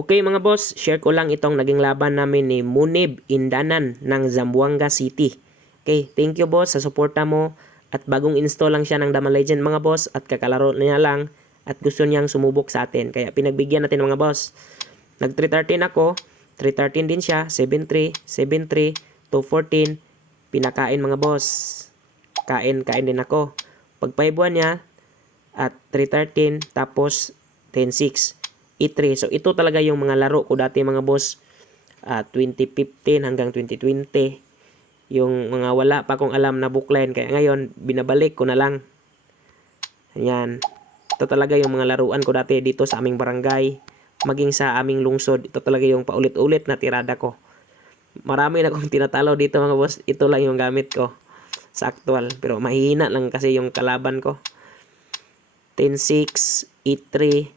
Okay mga boss, share ko lang itong naging laban namin ni Munib Indanan ng Zamboanga City. Okay, thank you boss sa suporta mo at bagong install lang siya ng Dama Legend mga boss at kakalaro niya lang at gusto niyang sumubok sa atin. Kaya pinagbigyan natin mga boss. Nag 313 ako, 313 din siya, 73, 73, 214, pinakain mga boss. Kain din ako. Pag 5-1 niya at 313 tapos 10-6. E3. So, ito talaga yung mga laro ko dati mga boss. 2015 hanggang 2020. Yung mga wala pa akong alam na bookline. Kaya ngayon, binabalik ko na lang. Ayan. Ito talaga yung mga laruan ko dati dito sa aming barangay. Maging sa aming lungsod. Ito talaga yung paulit-ulit na tirada ko. Marami na akong tinatalo dito mga boss. Ito lang yung gamit ko sa actual. Pero mahina lang kasi yung kalaban ko. 10-6, E3,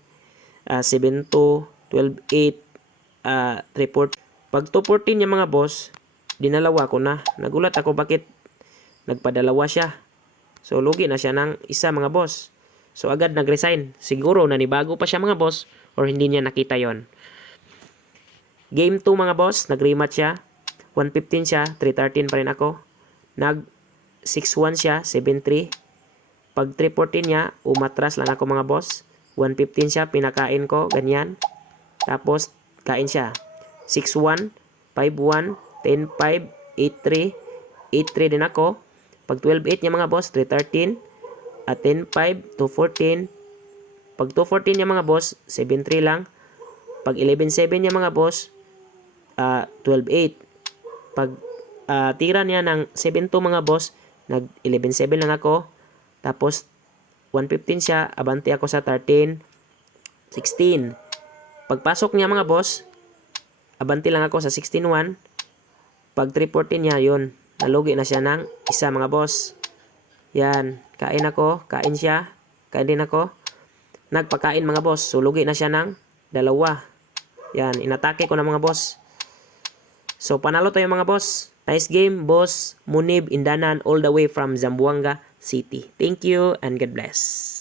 7-2, 12-8, 3-4. Pag 2-14 niya mga boss, dinalawa ko na. Nagulat ako bakit nagpadalawa siya. So, lugi na siya ng isa mga boss. So, agad nag-resign. Siguro nanibago pa siya mga boss or hindi niya nakita yon. Game 2 mga boss, nag-rematch siya. 115 siya, 313 pa rin ako. Nag 6-1 siya, 7-3. Pag 314 niya, umatras lang ako mga boss. 115 siya, pinakain ko, ganyan. Tapos, kain siya. 6-1, 5-1, 10-5, 8-3, 8-3 din ako. Pag 12-8 niya mga boss, 313. At 10-5, 214. Pag 214 niya mga boss, 7-3 lang. Pag 11-7 niya mga boss, 12-8. Pag tira niya ng 7-2 mga boss, nag 11-7 lang ako. Tapos, 115 siya, abante ako sa 13, 16. Pagpasok niya mga boss, abante lang ako sa 16-1. Pag 314 niya, yun, nalugi na siya ng isa mga boss. Yan, kain ako, kain siya, kain din ako. Nagpakain mga boss, so lugi na siya ng dalawa. Yan, inatake ko na mga boss. So, panalo tayo mga boss. Nice game, boss. Munib Indanan all the way from Zamboanga City. Thank you and God bless.